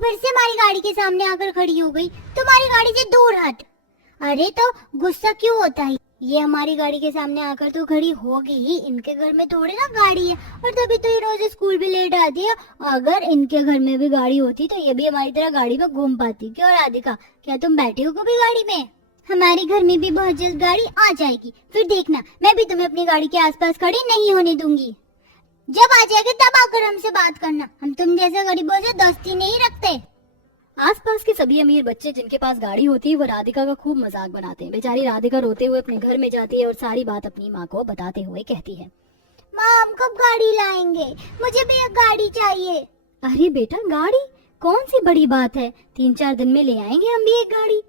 फिर से हमारी गाड़ी के सामने आकर खड़ी हो गई। तुम्हारी गाड़ी से दूर हट। अरे तो गुस्सा क्यों होता है? ये हमारी गाड़ी के सामने आकर तो खड़ी होगी ही, इनके घर में थोड़ी ना गाड़ी है, और तभी तो ये रोज स्कूल भी लेट आती है। अगर इनके घर में भी गाड़ी होती तो ये भी हमारी तरह गाड़ी में घूम पाती। क्यों राधिका, क्या तुम बैठी हो कभी गाड़ी में? हमारे घर में भी बहुत जल्द गाड़ी आ जाएगी, फिर देखना मैं भी तुम्हें अपनी गाड़ी के आसपास खड़ी नहीं होने दूंगी। जब आ जाएगी तब आकर हमसे बात करना, हम तुम जैसे गरीबों से दोस्ती नहीं रखते। आसपास के सभी अमीर बच्चे जिनके पास गाड़ी होती है वो राधिका का खूब मजाक बनाते हैं। बेचारी राधिका रोते हुए अपने घर में जाती है और सारी बात अपनी माँ को बताते हुए कहती है, माँ हम कब गाड़ी लाएंगे, मुझे भी एक गाड़ी चाहिए। अरे बेटा गाड़ी कौन सी बड़ी बात है, 3-4 दिन में ले आएंगे हम भी एक गाड़ी।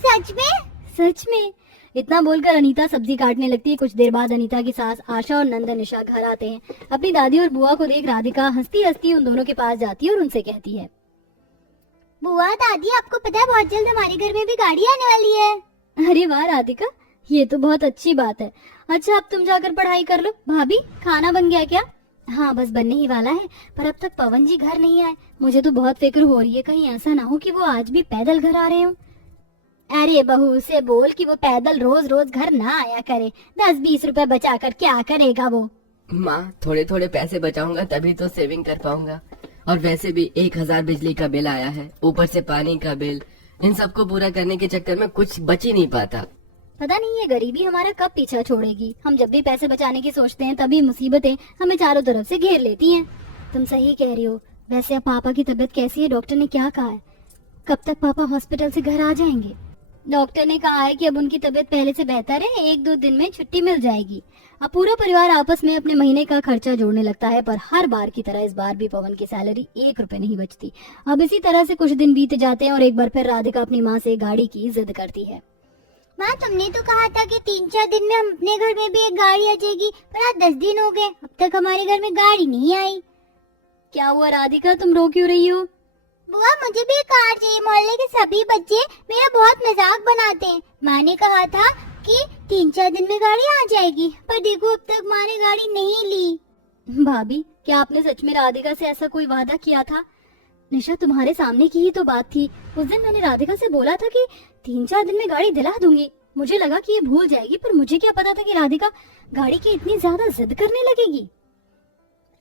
सच में? सच में। इतना बोलकर अनीता सब्जी काटने लगती है। कुछ देर बाद अनीता की सास आशा और नंदन निशा घर आते हैं। अपनी दादी और बुआ को देख राधिका हंसती हंसती उन दोनों के पास जाती है और उनसे कहती है, बुआ दादी आपको पता है बहुत जल्द हमारे घर में भी गाड़ी आने वाली है। अरे वाह राधिका, ये तो बहुत अच्छी बात है। अच्छा अब तुम जाकर पढ़ाई कर लो। भाभी खाना बन गया क्या? हाँ बस बनने ही वाला है, पर अब तक पवन जी घर नहीं आए। मुझे तो बहुत फिक्र हो रही है, कहीं ऐसा ना हो कि वो आज भी पैदल घर आ रहे हो। अरे बहू से बोल कि वो पैदल रोज रोज घर ना आया करे, 10-20 रुपए बचा कर क्या करेगा वो? माँ थोड़े थोड़े पैसे बचाऊंगा तभी तो सेविंग कर पाऊंगा। और वैसे भी 1000 बिजली का बिल आया है, ऊपर से पानी का बिल, इन सबको पूरा करने के चक्कर में कुछ बच ही नहीं पाता। पता नहीं ये गरीबी हमारा कब पीछा छोड़ेगी। हम जब भी पैसे बचाने की सोचते हैं तभी मुसीबतें हमें चारों तरफ से घेर लेती हैं। तुम सही कह रही हो। वैसे अब पापा की तबीयत कैसी है? डॉक्टर ने क्या कहा है? कब तक पापा हॉस्पिटल से घर आ जाएंगे? डॉक्टर ने कहा है कि अब उनकी तबीयत पहले से बेहतर है, 1-2 दिन में छुट्टी मिल जाएगी। अब पूरा परिवार आपस में अपने महीने का खर्चा जोड़ने लगता है, पर हर बार की तरह इस बार भी पवन की सैलरी 1 रुपए नहीं बचती। अब इसी तरह से कुछ दिन बीत जाते हैं और एक बार फिर राधिका अपनी माँ से गाड़ी की जिद करती है। माँ तुमने तो कहा था कि 3-4 दिन में हम अपने घर में भी एक गाड़ी आ जाएगी, पर आज 10 दिन हो गए, अब तक हमारे घर में गाड़ी नहीं आई। क्या हुआ राधिका, तुम रो क्यों रही हो? बुआ मुझे भी एक कार चाहिए, मोहल्ले के सभी बच्चे मेरा बहुत मजाक बनाते हैं। माँ ने कहा था कि 3-4 दिन में गाड़ी आ जाएगी, पर देखो अब तक माँ ने गाड़ी नहीं ली। भाभी क्या आपने सच में राधिका से ऐसा कोई वादा किया था? निशा तुम्हारे सामने की ही तो बात थी। उस दिन मैंने राधिका से बोला था कि 3-4 दिन में गाड़ी दिला दूंगी। मुझे लगा कि ये भूल जाएगी, पर मुझे क्या पता था कि राधिका गाड़ी की इतनी ज्यादा जिद करने लगेगी।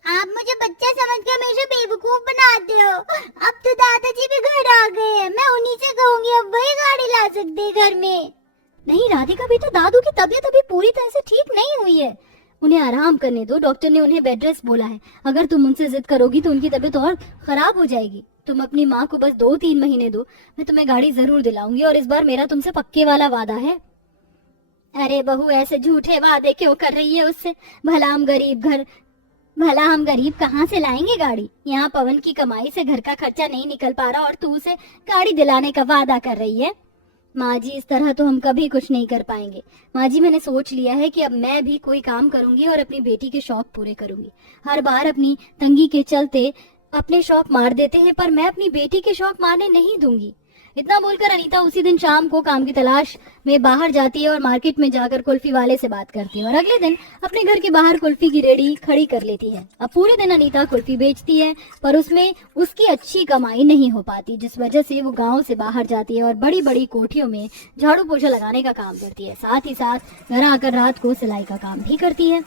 आप मुझे बच्चा समझकर हमेशा बेवकूफ बनाते हो। अब तो दादाजी भी घर आ गए हैं, मैं उन्हीं से कहूंगी अब वही गाड़ी ला सकते हैं घर में। नहीं राधिका बेटा, दादू की तबीयत अभी पूरी तरह से ठीक नहीं हुई है, उन्हें आराम करने दो। डॉक्टर ने उन्हें बेड रेस्ट बोला है। अगर तुम उनसे जिद करोगी तो उनकी तबीयत और खराब हो जाएगी। तुम अपनी माँ को बस 2-3 महीने दो, मैं तुम्हें गाड़ी जरूर दिलाऊंगी, और इस बार मेरा तुमसे पक्के वाला वादा है। अरे बहू ऐसे झूठे वादे क्यों कर रही है उससे? भला हम गरीब कहाँ से लाएंगे गाड़ी? यहाँ पवन की कमाई से घर का खर्चा नहीं निकल पा रहा और तू उसे गाड़ी दिलाने का वादा कर रही है। माँ जी इस तरह तो हम कभी कुछ नहीं कर पाएंगे। माँ जी मैंने सोच लिया है कि अब मैं भी कोई काम करूंगी और अपनी बेटी के शौक पूरे करूंगी। हर बार अपनी तंगी के चलते अपने शौक मार देते हैं, पर मैं अपनी बेटी के शौक मारने नहीं दूंगी। इतना बोलकर अनीता उसी दिन शाम को काम की तलाश में बाहर जाती है और मार्केट में जाकर कुल्फी वाले से बात करती है, और अगले दिन अपने घर के बाहर कुल्फी की रेडी खड़ी कर लेती है। अब पूरे दिन अनीता कुल्फी बेचती है, पर उसमें उसकी अच्छी कमाई नहीं हो पाती, जिस वजह से वो गांव से बाहर जाती है और बड़ी बड़ी कोठियों में झाड़ू पोछा लगाने का काम करती है। साथ ही साथ घर आकर रात को सिलाई का काम भी करती है।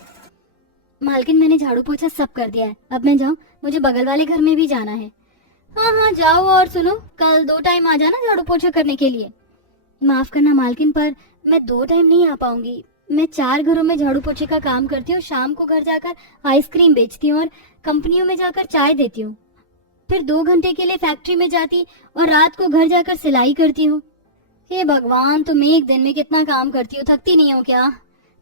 मालकिन मैंने झाड़ू पोछा सब कर दिया है, अब मैं जाऊँ? मुझे बगल वाले घर में भी जाना है। हाँ जाओ, और सुनो कल 2 टाइम आ जाना झाड़ू पोछा करने के लिए। माफ करना मालकिन, पर मैं 2 टाइम नहीं आ पाऊंगी। मैं 4 घरों में झाड़ू पोछे का काम करती हूँ। शाम को घर जाकर आइसक्रीम बेचती हूँ और कंपनियों में जाकर चाय देती हूँ, फिर 2 घंटे के लिए फैक्ट्री में जाती और रात को घर जाकर सिलाई करती हूँ। हे भगवान, तुम एक दिन में कितना काम करती हो, थकती नहीं हो क्या?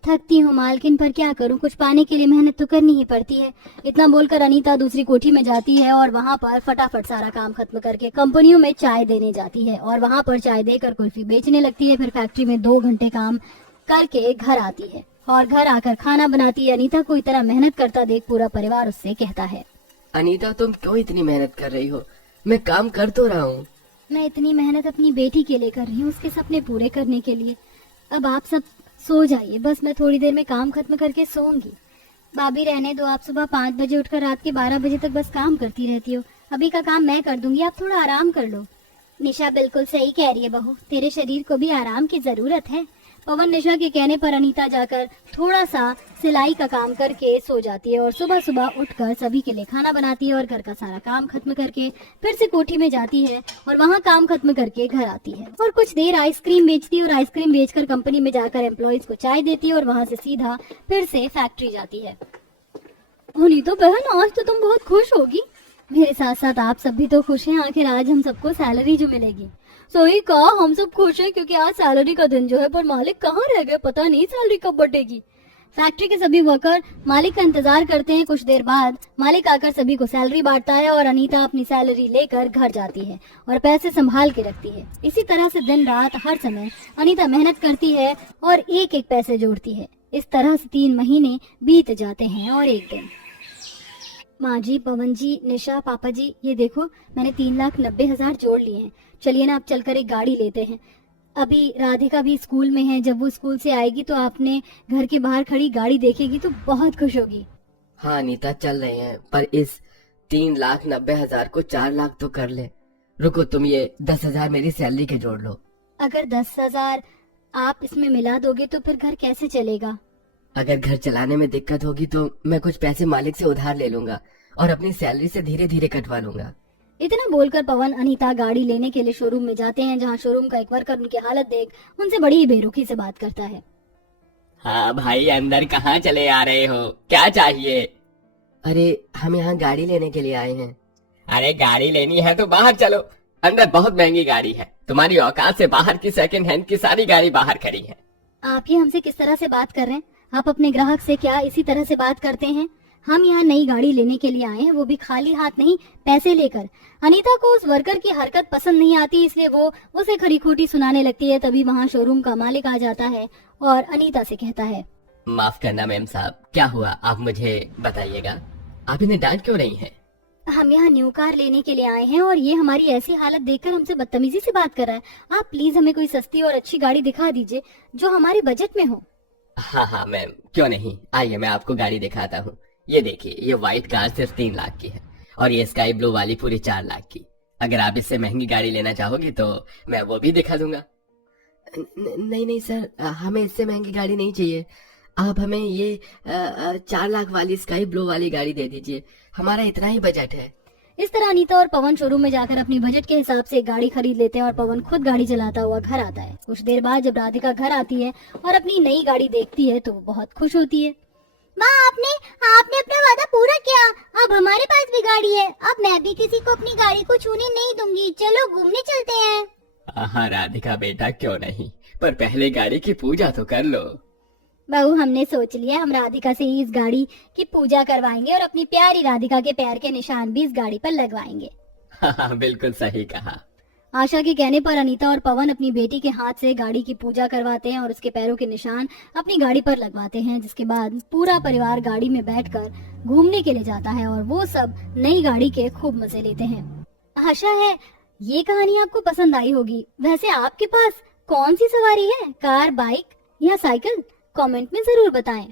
थकती हूँ मालकिन, पर क्या करूँ, कुछ पाने के लिए मेहनत तो करनी ही पड़ती है। इतना बोलकर अनीता दूसरी कोठी में जाती है और वहाँ पर फटाफट सारा काम खत्म करके कंपनियों में चाय देने जाती है और वहाँ पर चाय देकर कुल्फी बेचने लगती है। फिर फैक्ट्री में 2 घंटे काम करके घर आती है और घर आकर खाना बनाती है। अनीता को इतना मेहनत करता देख पूरा परिवार उससे कहता है, अनीता तुम क्यों इतनी मेहनत कर रही हो? मैं काम कर तो रहा हूँ। मैं इतनी मेहनत अपनी बेटी के लिए कर रही हूँ, उसके सपने पूरे करने के लिए। अब आप सब सो जाइए, बस मैं थोड़ी देर में काम खत्म करके सोऊंगी। भाभी रहने दो, आप सुबह 5 बजे उठकर रात के 12 बजे तक बस काम करती रहती हो। अभी का काम मैं कर दूंगी, आप थोड़ा आराम कर लो। निशा बिल्कुल सही कह रही है बहू, तेरे शरीर को भी आराम की जरूरत है। पवन निशा के कहने पर अनीता जाकर थोड़ा सा सिलाई का काम करके सो जाती है और सुबह सुबह उठकर सभी के लिए खाना बनाती है और घर का सारा काम खत्म करके फिर से कोठी में जाती है और वहाँ काम खत्म करके घर आती है और कुछ देर आइसक्रीम बेचती है और आइसक्रीम बेचकर कंपनी में जाकर एम्प्लॉयज को चाय देती है और वहाँ से सीधा फिर से फैक्ट्री जाती है। अनीता बहन, आज तो तुम बहुत खुश होगी। मेरे साथ साथ आप सब भी तो खुश हैं, आखिर आज हम सबको सैलरी जो मिलेगी। सही कहा, हम सब खुश हैं क्योंकि आज सैलरी का दिन जो है, पर मालिक कहाँ रह गए, पता नहीं सैलरी कब बढ़ेगी। फैक्ट्री के सभी वर्कर मालिक का इंतजार करते हैं। कुछ देर बाद मालिक आकर सभी को सैलरी बांटता है और अनीता अपनी सैलरी लेकर घर जाती है और पैसे संभाल के रखती है। इसी तरह से दिन रात हर समय अनीता मेहनत करती है और एक एक पैसे जोड़ती है। इस तरह से 3 महीने बीत जाते हैं और एक दिन। माँ जी, पवन जी, निशा, पापा जी, ये देखो मैंने 3,90,000 जोड़ लिए हैं। चलिए ना, अब चलकर एक गाड़ी लेते हैं। अभी राधिका भी स्कूल में है, जब वो स्कूल से आएगी तो आपने घर के बाहर खड़ी गाड़ी देखेगी तो बहुत खुश होगी। हाँ अनीता, चल रहे हैं, पर इस 3,90,000 को 4 लाख तो कर ले। रुको, तुम ये 10,000 मेरी सैलरी के जोड़ लो। अगर 10,000 आप इसमें मिला दोगे तो फिर घर कैसे चलेगा? अगर घर चलाने में दिक्कत होगी तो मैं कुछ पैसे मालिक से उधार ले लूंगा और अपनी सैलरी से धीरे धीरे कटवा लूंगा। इतना बोलकर पवन अनीता गाड़ी लेने के लिए शोरूम में जाते हैं, जहाँ शोरूम का एक वर्कर उनकी हालत देख उनसे बड़ी ही बेरुखी से बात करता है। हाँ भाई, अंदर कहाँ चले आ रहे हो, क्या चाहिए? अरे हम यहाँ गाड़ी लेने के लिए आए हैं। अरे गाड़ी लेनी है तो बाहर चलो, अंदर बहुत महंगी गाड़ी है। तुम्हारी औकात से बाहर की सेकंड हैंड की सारी गाड़ी बाहर खड़ी है। आप ये हमसे किस तरह से बात कर रहे हैं? आप अपने ग्राहक से क्या इसी तरह से बात करते हैं? हम यहाँ नई गाड़ी लेने के लिए आए हैं, वो भी खाली हाथ नहीं, पैसे लेकर। अनीता को उस वर्कर की हरकत पसंद नहीं आती, इसलिए वो उसे खरी खोटी सुनाने लगती है। तभी वहाँ शोरूम का मालिक आ जाता है और अनीता से कहता है, माफ करना मैम साहब, क्या हुआ आप मुझे बताइएगा, आप इन्हें डांट क्यों रही हैं? हम यहाँ न्यू कार लेने के लिए आए हैं और ये हमारी ऐसी हालत देखकर हमसे बदतमीजी से बात कर रहा है। आप प्लीज हमें कोई सस्ती और अच्छी गाड़ी दिखा दीजिए जो हमारे बजट में हो। हाँ हाँ मैम, क्यों नहीं, आइए मैं आपको गाड़ी दिखाता हूँ। ये देखिए, ये व्हाइट कार सिर्फ 3 लाख की है और ये स्काई ब्लू वाली पूरी 4 लाख की। अगर आप इससे महंगी गाड़ी लेना चाहोगी तो मैं वो भी दिखा दूंगा। नहीं नहीं सर, हमें इससे महंगी गाड़ी नहीं चाहिए। आप हमें ये 4 लाख वाली स्काई ब्लू वाली गाड़ी दे दीजिए, हमारा इतना ही बजट है। इस तरह अनीता और पवन शोरूम में जाकर अपनी बजट के हिसाब से गाड़ी खरीद लेते हैं और पवन खुद गाड़ी चलाता हुआ घर आता है। कुछ देर बाद जब राधिका घर आती है और अपनी नई गाड़ी देखती है तो वो बहुत खुश होती है। माँ, आपने अपना वादा पूरा किया। अब हमारे पास भी गाड़ी है। अब मैं भी किसी को अपनी गाड़ी को छूने नहीं दूंगी। चलो घूमने चलते हैं। हाँ राधिका बेटा, क्यों नहीं, पर पहले गाड़ी की पूजा तो कर लो। बहू, हमने सोच लिया, हम राधिका से ही इस गाड़ी की पूजा करवाएंगे और अपनी प्यारी राधिका के पैर के निशान भी इस गाड़ी पर लगवाएंगे। हाँ बिल्कुल सही कहा। आशा के कहने पर अनीता और पवन अपनी बेटी के हाथ से गाड़ी की पूजा करवाते हैं और उसके पैरों के निशान अपनी गाड़ी पर लगवाते हैं, जिसके बाद पूरा परिवार गाड़ी में बैठकर घूमने के लिए जाता है और वो सब नई गाड़ी के खूब मजे लेते हैं। आशा है ये कहानी आपको पसंद आई होगी। वैसे आपके पास कौन सी सवारी है, कार, बाइक या साइकिल? कमेंट में जरूर बताएं।